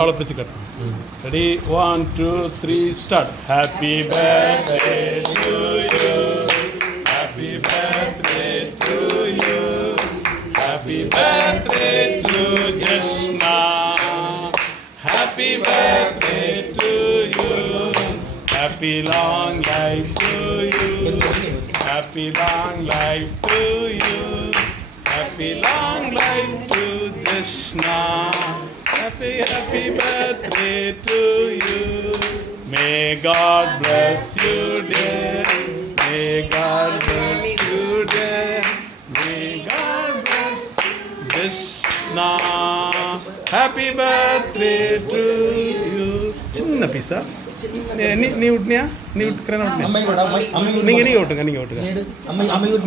அவளை பிடிச்சி கட்டு. Ready 1 2 3 start. Happy birthday to you, happy birthday to you, happy birthday to Jashna, happy birthday to you, happy long life to you, happy long life to you, happy long life to Jashna, happy birthday to you, may God bless you dear, may God bless you dear, may God bless Jashna, happy birthday to you. சின்ன பீஸா நீ விட்டுனியா? நீ விட்டுக்கிறேன் நீங்கள் ஓட்டுங்க, நீங்கள் ஓட்டுங்க.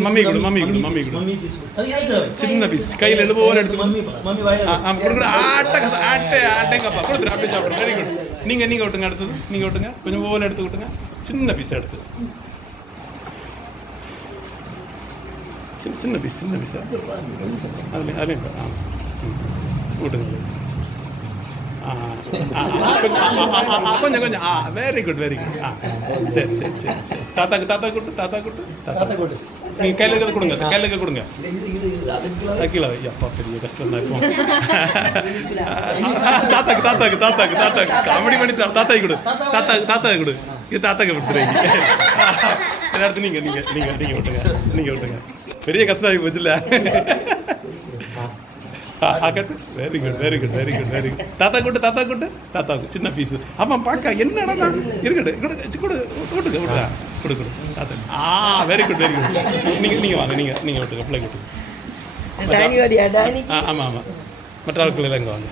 Mummy கொடு, mummy கொடு, மம்மி கொடு. சின்ன பீஸ் கையில் எழுபோன்னு எடுத்து கொடுக்குற. ஆட்டைங்கப்பா கொடுத்துரு, அப்படியே சாப்பிடுங்க. Very good. நீங்கள் ஓட்டுங்க, அடுத்தது நீங்கள் ஓட்டுங்க. கொஞ்சம் ஓவன் எடுத்து விட்டுங்க. சின்ன பீஸ் எடுத்து, சின்ன பீஸ், சின்ன பீஸா அதுலேயும் விட்டுங்க. கொஞ்சம் கொஞ்சம் வெரி குட், வெரி குட். சரி சரி சரி சரி. தாத்தா கூட்டு நீங்கள் கையில் இருக்கிறத கொடுங்க, கையில் இருக்க கொடுங்க. கீழே அப்பா பெரிய கஷ்டம் தான் இருக்கும். தாத்தாக்கு காமெடி பண்ணிட்டு தாத்தாக்கு கொடு, தாத்தாக்கு கொடு. இது தாத்தாக்கு கொடுத்துருவீங்க. அடுத்து நீங்கள் ஓட்டுங்க. பெரிய கஷ்டம் ஆகி போச்சுல்ல. கட்டு. Very good, very good, very good, very good. தாத்தா கூட்டு சின்ன பீஸு. ஆமாம் பார்க்க என்னடா இருக்கட்டும் விட்டுங்க கொடு தாத்தா. Very good, very good. நீங்கள் வாங்க, நீங்கள் விட்டுங்க, பிள்ளை விட்டுங்க. ஆமாம் மற்ற ஆட்கள் எல்லாம் இங்கே வாங்க.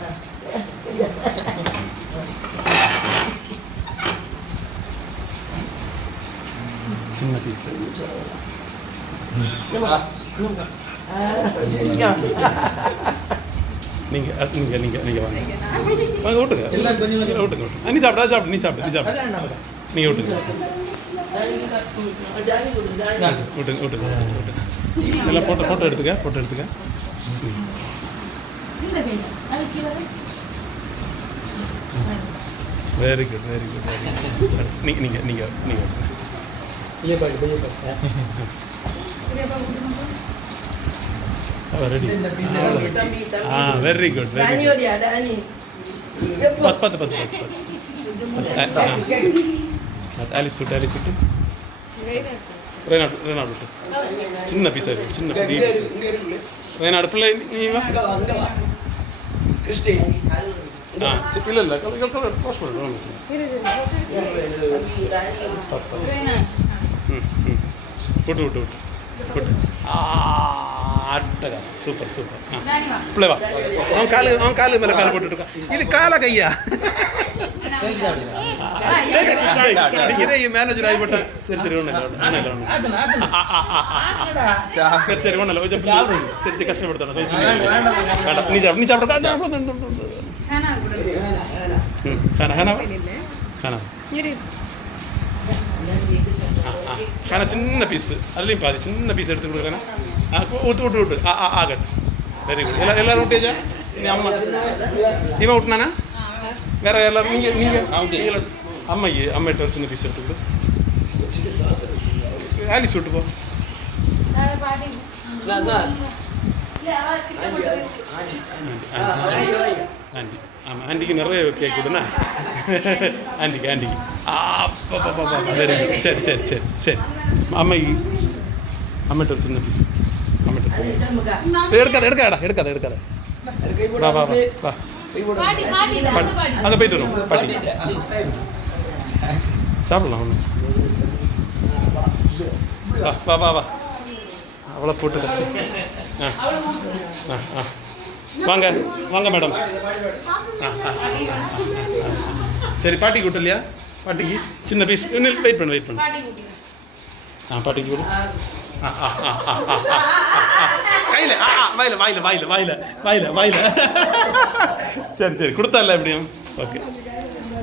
சின்ன பீஸு. நீங்கள் வாங்க விட்டுங்க. நீ சாப்பிடு, நீ சாப்பிடு. நீங்கள் விட்டுங்க. எல்லாம் ஃபோட்டோ எடுத்துக்க. Very good, very good, very good. நீங்கள் ready. Very good, very good. பத்து. ஆலிஸ் சுட்டு. ரெனாடு விட்டு. சின்ன பீஸ், சின்ன பீஸ். ரெனாடு பிள்ளை நீ வா. இல்லை க்ளோஸ் பண்ணு. விட்டு அட்டகா. சூப்பர். பிள்ளை வா. அவன் காலு மேலே கால் போட்டுருக்கான். இது காலை கையா மேனேஜர் ஆகிப்பட்டேன். சரி ஒன்றும் கொஞ்சம் சரி கஷ்டப்படுத்தான. நீ சாப்பிட சின்ன பீஸு. அதுலேயும் பாதி சின்ன பீஸ் எடுத்து கொடுக்குறேன்னா விட்டு ஆகட்டும். Very good. எல்லாரும் விட்டேஜா? நீ அம்மா இவன் விட்டுனானா? வேற எல்லாரும் நீங்கள் அம்மாயிட்ட ஒரு சின்ன பீஸ் எடுத்துக்கிட்டு ஆலிஸ் விட்டு போ. ஆண்டி ஆமாம், ஆண்டிக்கு நிறைய கேக் கொடுண்ணா. ஆண்டிக்கு அப்பா வெரி குட். சரி அம்மிட்ட ஒரு சின்ன பீஸ். எடுக்காத. வா அங்கே போயிட்டு வரும் பாட்டி. சாப்பிடலாம் ஒன்று. வா அவ்வளோ போட்டு கஷ்டம். வாங்க மேடம். சரி பாட்டி கூட்டு இல்லையா? பாட்டிக்கு சின்ன பீஸ். வெயிட் பண்ணு. பாட்டிக்கு கொடு. கையில் வாயில சரி கொடுத்தா இல்லை எப்படியும். ஓகே.